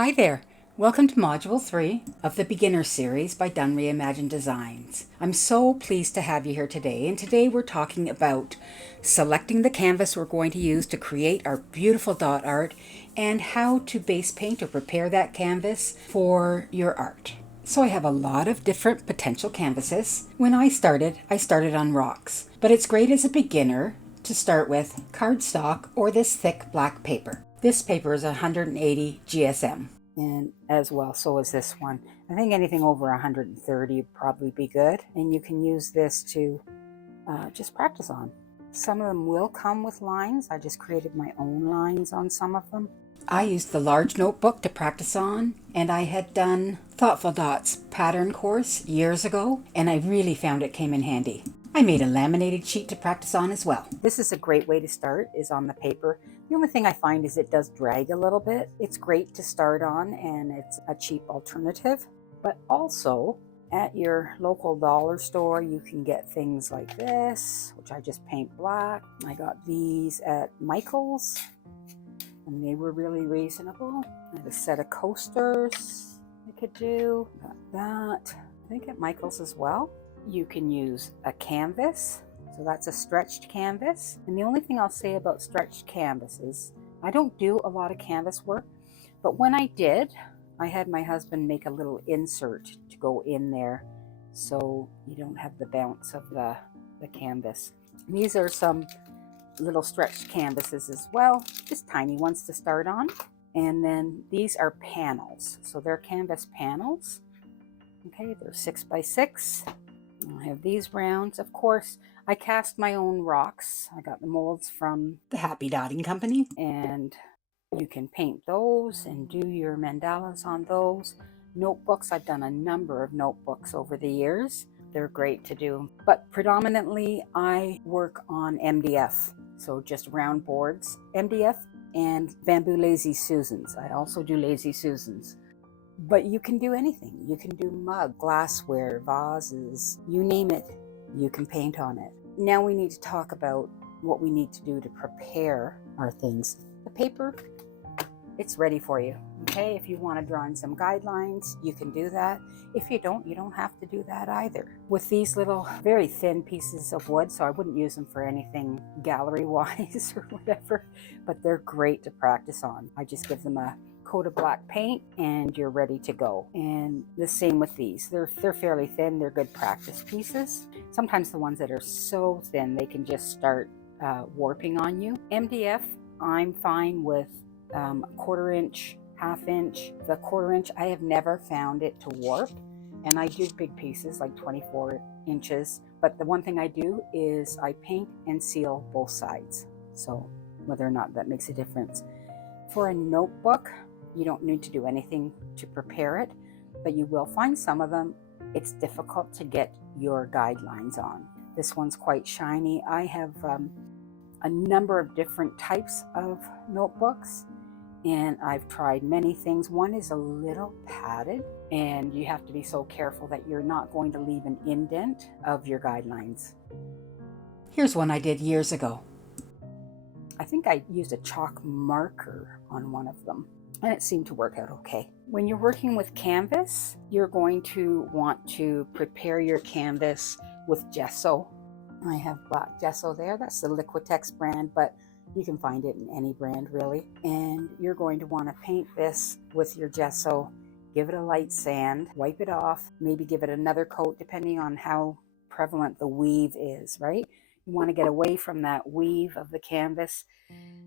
Hi there. Welcome to Module 3 of the Beginner Series by Dunn Reimagined Designs. I'm so pleased to have you here today, and today we're talking about selecting the canvas we're going to use to create our beautiful dot art and how to base paint or prepare that canvas for your art. So I have a lot of different potential canvases. When I started on rocks, but it's great as a beginner to start with cardstock or this thick black paper. This paper is 180 GSM, and as well, so is this one. I think anything over 130 would probably be good, and you can use this to just practice on. Some of them will come with lines. I just created my own lines on some of them. I used the large notebook to practice on, and I had done Thoughtful Dots pattern course years ago, and I really found it came in handy. I made a laminated sheet to practice on as well. This is a great way to start, is on the paper. The only thing I find is it does drag a little bit. It's great to start on, and it's a cheap alternative. But also, at your local dollar store, you can get things like this, which I just paint black. I got these at Michael's, and they were really reasonable. I have a set of coasters I could do. Got that, I think at Michael's as well. You can use a canvas. So that's a stretched canvas. And the only thing I'll say about stretched canvases, I don't do a lot of canvas work, but when I did, I had my husband make a little insert to go in there so you don't have the bounce of the canvas. And these are some little stretched canvases as well, just tiny ones to start on. And then these are panels. So they're canvas panels. Okay, they're 6 by 6. I have these rounds. Of course, I cast my own rocks. I got the molds from the Happy Dotting Company, and you can paint those and do your mandalas on those. Notebooks, I've done a number of notebooks over the years. They're great to do, but predominantly I work on MDF, so just round boards, MDF and bamboo Lazy Susans. I also do Lazy Susans. But you can do anything. You can do mug, glassware, vases, you name it, you can paint on it. Now we need to talk about what we need to do to prepare our things. The paper, it's ready for you. Okay, if you want to draw in some guidelines, you can do that. If you don't have to do that either. With these little, very thin pieces of wood, so I wouldn't use them for anything gallery-wise or whatever, but they're great to practice on. I just give them a coat of black paint and you're ready to go. And the same with these. They're fairly thin. They're good practice pieces. Sometimes the ones that are so thin, they can just start warping on you. MDF, I'm fine with a 1/4 inch, 1/2 inch. The 1/4 inch, I have never found it to warp. And I do big pieces like 24 inches. But the one thing I do is I paint and seal both sides. So whether or not that makes a difference. For a notebook, you don't need to do anything to prepare it, but you will find some of them, it's difficult to get your guidelines on. This one's quite shiny. I have a number of different types of notebooks, and I've tried many things. One is a little padded, and you have to be so careful that you're not going to leave an indent of your guidelines. Here's one I did years ago. I think I used a chalk marker on one of them, and it seemed to work out okay. When you're working with canvas, you're going to want to prepare your canvas with gesso. I have black gesso there. That's the Liquitex brand, but you can find it in any brand really. And you're going to want to paint this with your gesso, give it a light sand, wipe it off, maybe give it another coat depending on how prevalent the weave is, right? You want to get away from that weave of the canvas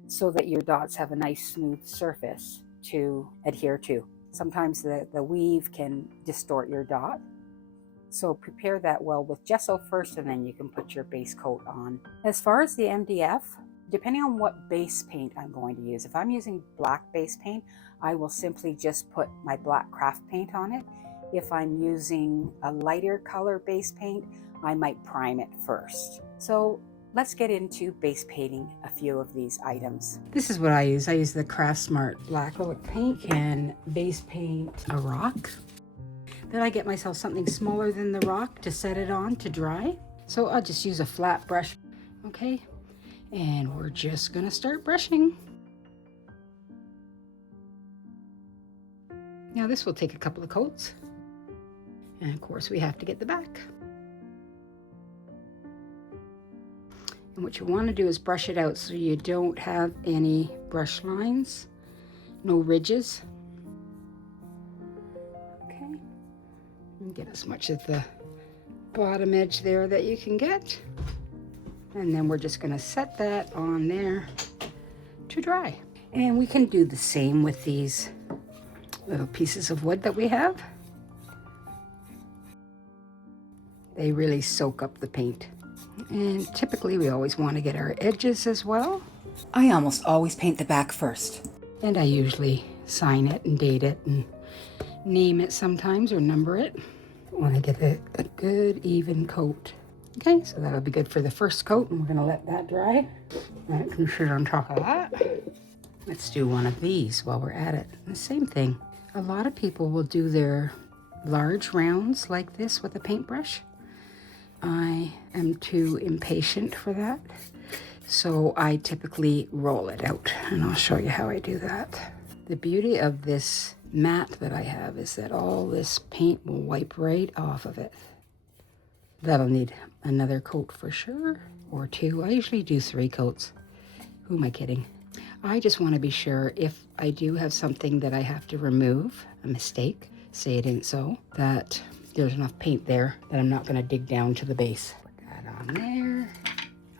so that your dots have a nice smooth surface to adhere to. Sometimes the weave can distort your dot. So prepare that well with gesso first, and then you can put your base coat on. As far as the MDF, depending on what base paint I'm going to use, if I'm using black base paint, I will simply just put my black craft paint on it. If I'm using a lighter color base paint, I might prime it first. So let's get into base painting a few of these items. This is what I use. I use the Craft Smart black acrylic paint and base paint a rock. Then I get myself something smaller than the rock to set it on to dry. So I'll just use a flat brush. Okay, and we're just gonna start brushing. Now this will take a couple of coats. And of course we have to get the back. And what you want to do is brush it out so you don't have any brush lines, no ridges. Okay, and get as much of the bottom edge there that you can get. And then we're just going to set that on there to dry. And we can do the same with these little pieces of wood that we have. They really soak up the paint. And typically we always want to get our edges as well. I almost always paint the back first. And I usually sign it and date it and name it sometimes or number it. I want to get a good even coat. Okay, so that'll be good for the first coat, and we're going to let that dry. That can sit on top of that. Let's do one of these while we're at it. The same thing. A lot of people will do their large rounds like this with a paintbrush. I am too impatient for that, so I typically roll it out, and I'll show you how I do that. The beauty of this mat that I have is that all this paint will wipe right off of it. That'll need another coat for sure, or two. I usually do 3 coats. Who am I kidding? I just want to be sure if I do have something that I have to remove, a mistake, say it isn't so, that there's enough paint there that I'm not going to dig down to the base. Put that on there.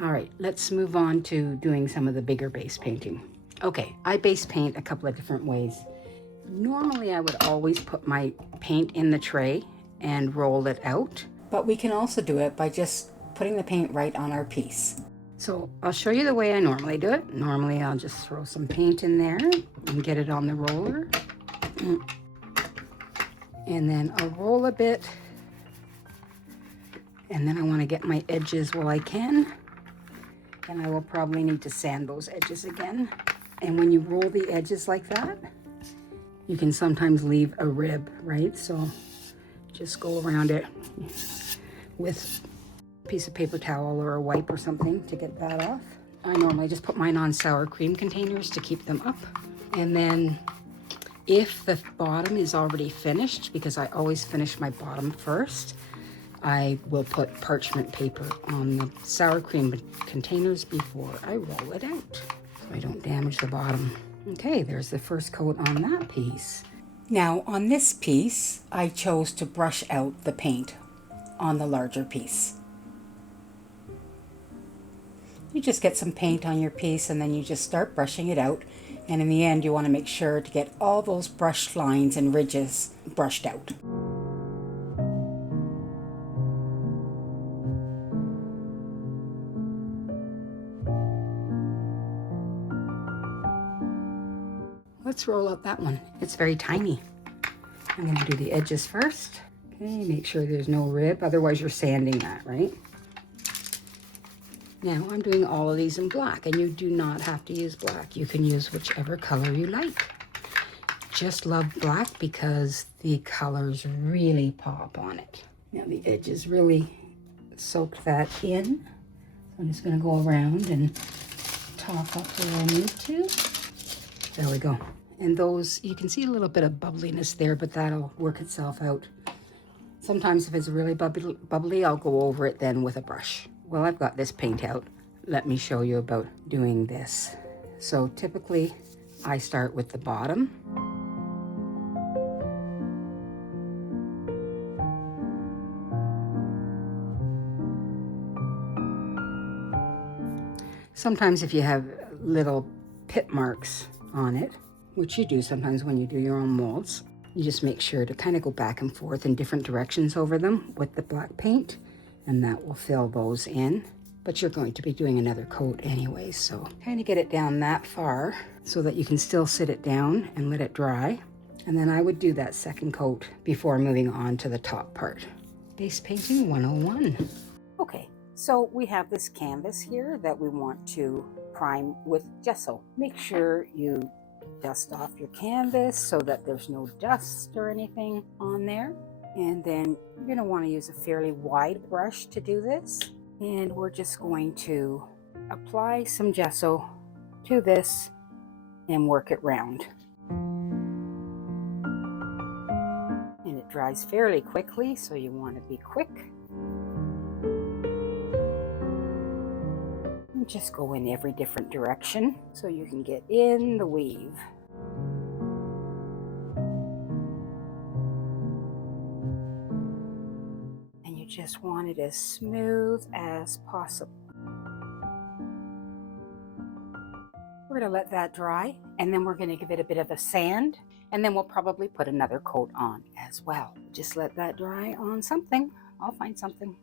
All right, let's move on to doing some of the bigger base painting. Okay, I base paint a couple of different ways. Normally I would always put my paint in the tray and roll it out, but we can also do it by just putting the paint right on our piece. So I'll show you the way I normally do it. Normally I'll just throw some paint in there and get it on the roller. And then I'll roll a bit. And then I want to get my edges while I can. And I will probably need to sand those edges again. And when you roll the edges like that, you can sometimes leave a rib, right? So just go around it with a piece of paper towel or a wipe or something to get that off. I normally just put mine on sour cream containers to keep them up. And then if the bottom is already finished, because I always finish my bottom first, I will put parchment paper on the sour cream containers before I roll it out, so I don't damage the bottom. Okay, there's the first coat on that piece. Now on this piece, I chose to brush out the paint on the larger piece. You just get some paint on your piece and then you just start brushing it out. And in the end, you want to make sure to get all those brush lines and ridges brushed out. Let's roll out that one. It's very tiny. I'm going to do the edges first. Okay, make sure there's no rib, otherwise you're sanding that, right? Now I'm doing all of these in black, and you do not have to use black. You can use whichever color you like. Just love black because the colors really pop on it. Now the edges really soak that in. So I'm just going to go around and top up where I need to. There we go. And those, you can see a little bit of bubbliness there, but that'll work itself out. Sometimes if it's really bubbly, I'll go over it then with a brush. Well, I've got this paint out. Let me show you about doing this. So typically, I start with the bottom. Sometimes if you have little pit marks on it, which you do sometimes when you do your own molds, you just make sure to kind of go back and forth in different directions over them with the black paint, and that will fill those in. But you're going to be doing another coat anyway, so kind of get it down that far so that you can still sit it down and let it dry. And then I would do that second coat before moving on to the top part. Base painting 101. Okay, so we have this canvas here that we want to prime with gesso. Make sure you dust off your canvas so that there's no dust or anything on there. And then you're going to want to use a fairly wide brush to do this. And we're just going to apply some gesso to this and work it round. dries fairly quickly, so you want to be quick. And just go in every different direction so you can get in the weave. And you just want it as smooth as possible. We're going to let that dry, and then we're going to give it a bit of a sand, and then we'll probably put another coat on as well. Just let that dry on something. I'll find something.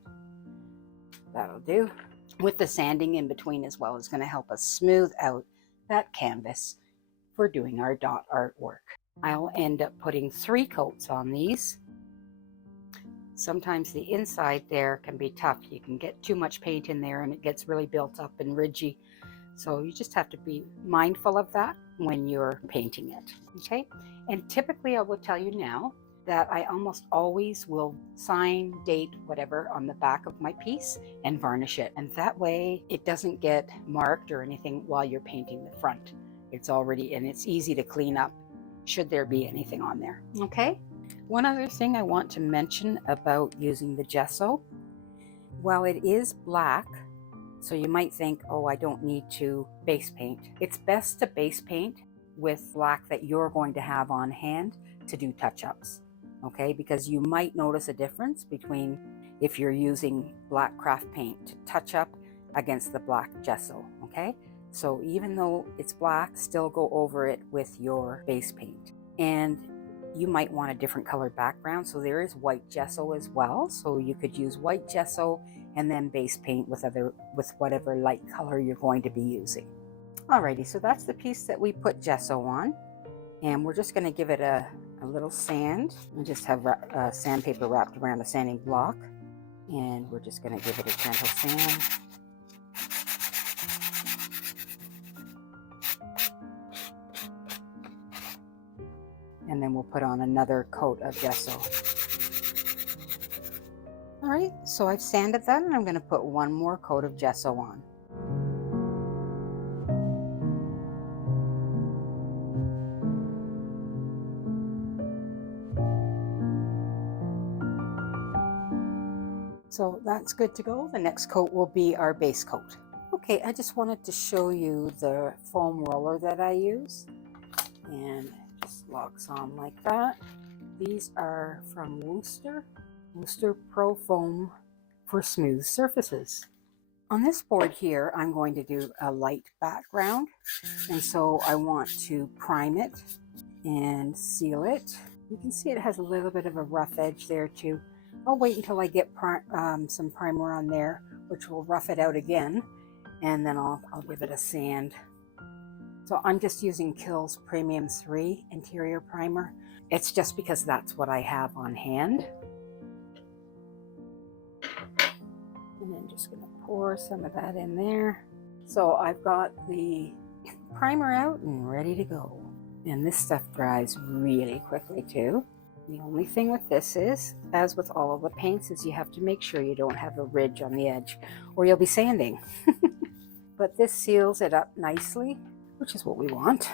That'll do. With the sanding in between as well is going to help us smooth out that canvas for doing our dot artwork. I'll end up putting 3 coats on these. Sometimes the inside there can be tough. You can get too much paint in there and it gets really built up and ridgy. So you just have to be mindful of that when you're painting it, okay? And typically I will tell you now that I almost always will sign, date, whatever on the back of my piece and varnish it. And that way it doesn't get marked or anything while you're painting the front. It's already, and it's easy to clean up should there be anything on there, okay? One other thing I want to mention about using the gesso, while it is black, so you might think, oh, I don't need to base paint. It's best to base paint with black that you're going to have on hand to do touch-ups, okay? Because you might notice a difference between if you're using black craft paint to touch up against the black gesso, okay? So even though it's black, still go over it with your base paint. And you might want a different colored background, so there is white gesso as well. So you could use white gesso and then base paint with whatever light color you're going to be using. Alrighty, so that's the piece that we put gesso on, and we're just going to give it a little sand. We just have sandpaper wrapped around a sanding block, and we're just going to give it a gentle sand. And then we'll put on another coat of gesso. All right, so I've sanded that, and I'm going to put one more coat of gesso on. So that's good to go. The next coat will be our base coat. Okay, I just wanted to show you the foam roller that I use, and it just locks on like that. These are from Worcester Pro Foam for smooth surfaces. On this board here, I'm going to do a light background, and so I want to prime it and seal it. You can see it has a little bit of a rough edge there too. I'll wait until I get some primer on there, which will rough it out again, and then I'll give it a sand. So I'm just using Kills Premium 3 interior primer. It's just because that's what I have on hand. And then just gonna pour some of that in there. So I've got the primer out and ready to go. And this stuff dries really quickly too. The only thing with this is, as with all of the paints, is you have to make sure you don't have a ridge on the edge or you'll be sanding. But this seals it up nicely, which is what we want.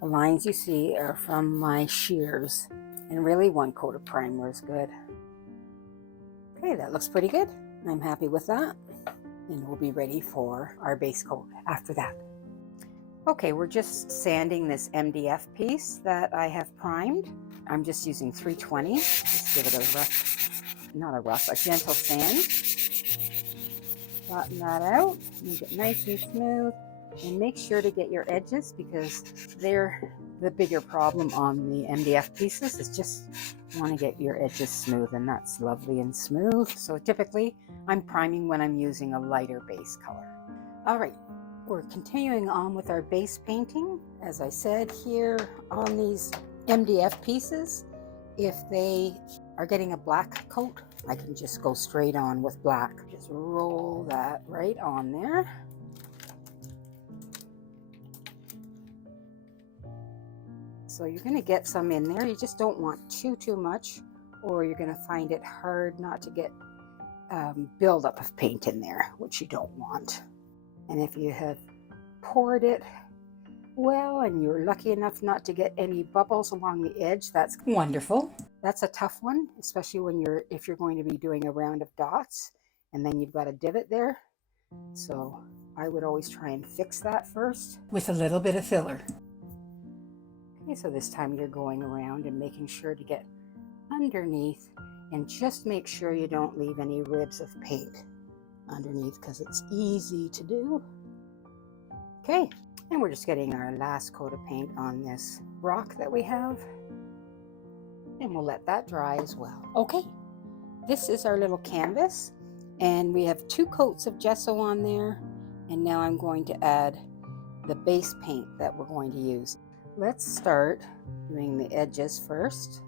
The lines you see are from my shears, and really one coat of primer is good. Okay, that looks pretty good. I'm happy with that, and we'll be ready for our base coat after that. Okay, we're just sanding this MDF piece that I have primed. I'm just using 320. Just give it a gentle sand. Flatten that out, make it nice and smooth, and make sure to get your edges, because they're the bigger problem on the MDF pieces, is just want to get your edges smooth, and that's lovely and smooth. So typically I'm priming when I'm using a lighter base color. All right, we're continuing on with our base painting. As I said, here on these MDF pieces, if they are getting a black coat, I can just go straight on with black. Just roll that right on there. So you're going to get some in there. You just don't want too much, or you're going to find it hard not to get buildup of paint in there, which you don't want. And if you have poured it well and you're lucky enough not to get any bubbles along the edge, that's wonderful. That's a tough one, especially if you're going to be doing a round of dots and then you've got a divot there. So I would always try and fix that first with a little bit of filler. Okay, so this time you're going around and making sure to get underneath, and just make sure you don't leave any ribs of paint underneath because it's easy to do. Okay, and we're just getting our last coat of paint on this rock that we have, and we'll let that dry as well. Okay, this is our little canvas, and we have 2 coats of gesso on there, and now I'm going to add the base paint that we're going to use. Let's start doing the edges first.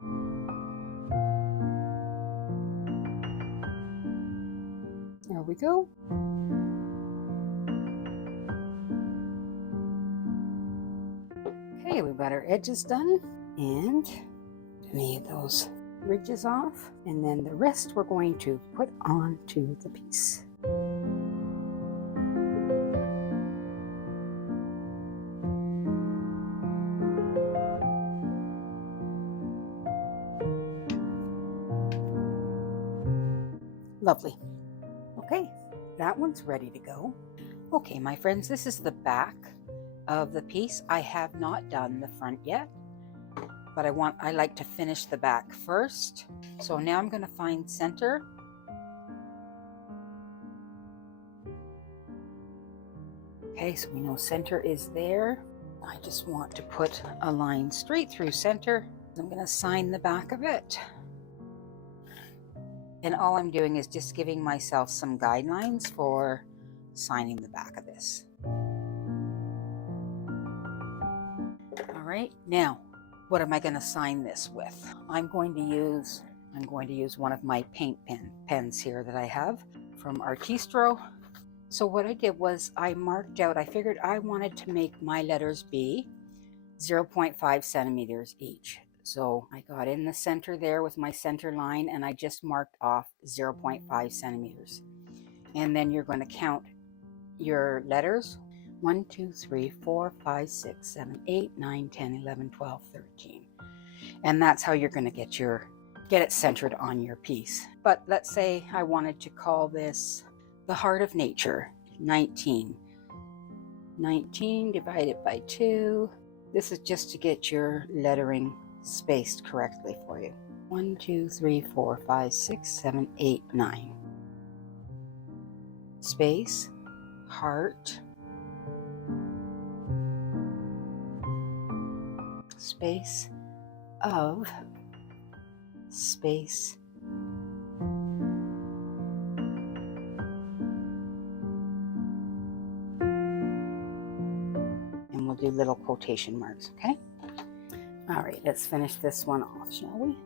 There we go. Okay, we've got our edges done, and need those ridges off, and then the rest we're going to put onto the piece. Lovely. Okay, that one's ready to go. Okay, my friends, this is the back of the piece. I have not done the front yet, but I like to finish the back first. So now I'm going to find center. Okay, so we know center is there. I just want to put a line straight through center. I'm going to sign the back of it. And all I'm doing is just giving myself some guidelines for signing the back of this. All right, now, what am I going to sign this with? I'm going to use one of my paint pens here that I have from Artistro. So what I did was I marked out, I figured I wanted to make my letters be 0.5 centimeters each. So I got in the center there with my center line, and I just marked off 0.5 centimeters. And then you're going to count your letters. 1, 2, 3, 4, 5, 6, 7, 8, 9, 10, 11, 12, 13. And that's how you're going to get it centered on your piece. But let's say I wanted to call this the Heart of Nature, 19. 19 divided by 2. This is just to get your lettering spaced correctly for you. 1, 2, 3, 4, 5, 6, 7, 8, 9. Space, heart, space of, space, and we'll do little quotation marks, okay? All right, let's finish this one off, shall we?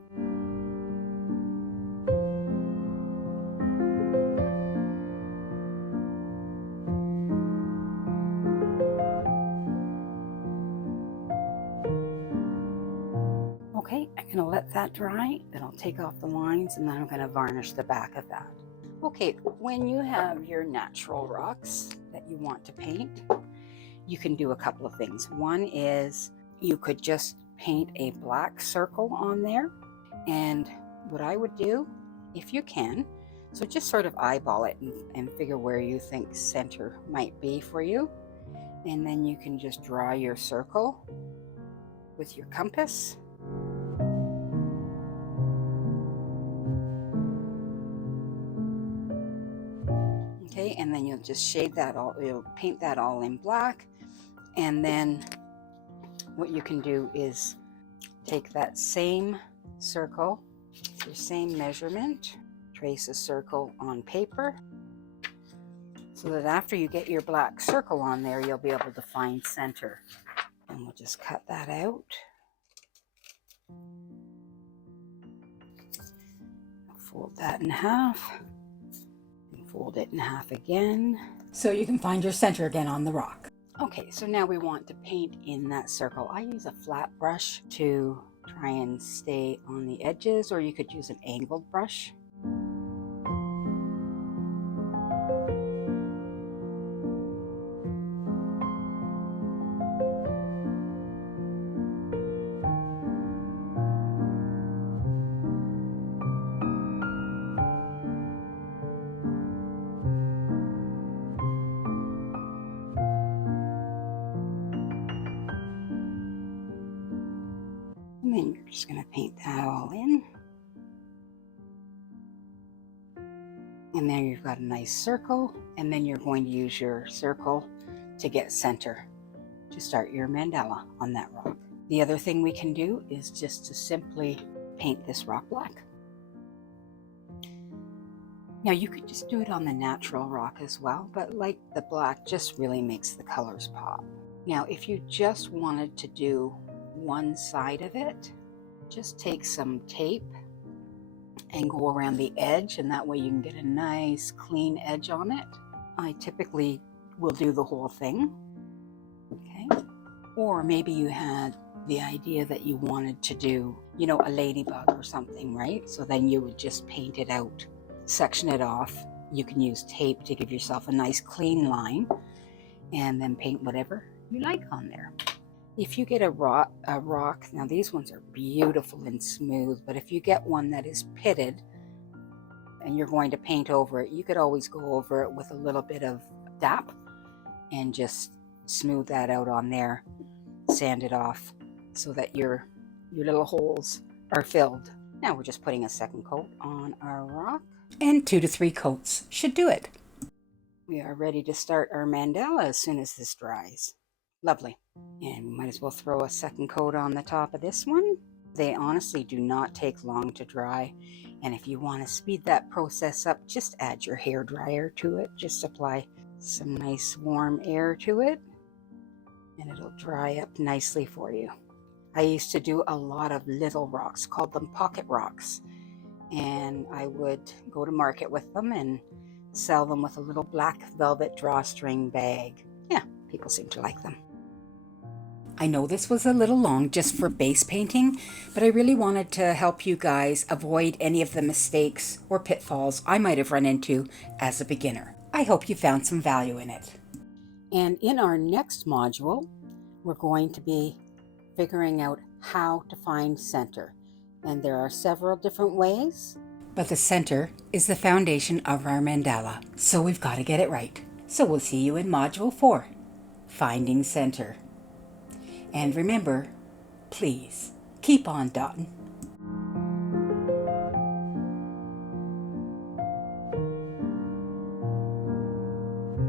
Okay, I'm going to let that dry, then I'll take off the lines, and then I'm going to varnish the back of that. Okay, when you have your natural rocks that you want to paint, you can do a couple of things. One is you could just paint a black circle on there, and what I would do, if you can, so just sort of eyeball it and figure where you think center might be for you, and then you can just draw your circle with your compass. Okay, and then you'll just shade that all, you'll paint that all in black, and then what you can do is take that same circle, your same measurement, trace a circle on paper, so that after you get your black circle on there, you'll be able to find center. And we'll just cut that out. Fold that in half, and fold it in half again, so you can find your center again on the rock. Okay, so now we want to paint in that circle. I use a flat brush to try and stay on the edges, or you could use an angled brush. Just going to paint that all in. And then you've got a nice circle, and then you're going to use your circle to get center to start your mandala on that rock. The other thing we can do is just to simply paint this rock black. Now you could just do it on the natural rock as well, but like the black just really makes the colors pop. Now if you just wanted to do one side of it, just take some tape and go around the edge, and that way you can get a nice clean edge on it. I typically will do the whole thing. Okay. Or maybe you had the idea that you wanted to do, you know, a ladybug or something, right? So then you would just paint it out, section it off. You can use tape to give yourself a nice clean line, and then paint whatever you like on there. If you get a rock, now these ones are beautiful and smooth, but if you get one that is pitted and you're going to paint over it, you could always go over it with a little bit of DAP and just smooth that out on there, sand it off so that your little holes are filled. Now we're just putting a second coat on our rock. And 2 to 3 coats should do it. We are ready to start our mandala as soon as this dries. Lovely. And we might as well throw a second coat on the top of this one. They honestly do not take long to dry. And if you want to speed that process up, just add your hair dryer to it. Just apply some nice warm air to it, and it'll dry up nicely for you. I used to do a lot of little rocks, called them pocket rocks. And I would go to market with them and sell them with a little black velvet drawstring bag. Yeah, people seem to like them. I know this was a little long just for base painting, but I really wanted to help you guys avoid any of the mistakes or pitfalls I might have run into as a beginner. I hope you found some value in it. And in our next module, we're going to be figuring out how to find center. And there are several different ways. But the center is the foundation of our mandala, so we've got to get it right. So we'll see you in Module 4, Finding Center. And remember, please keep on dotting.